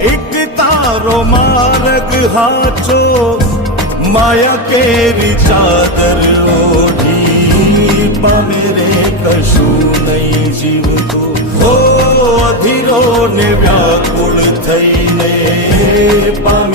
એક તારો માર્ગ હાચો માયા કેરી ચાદર ઓઢી પામે રે કશું નહીં જીવતો હો અધીરો ને વ્યાકુળ થઈને પામે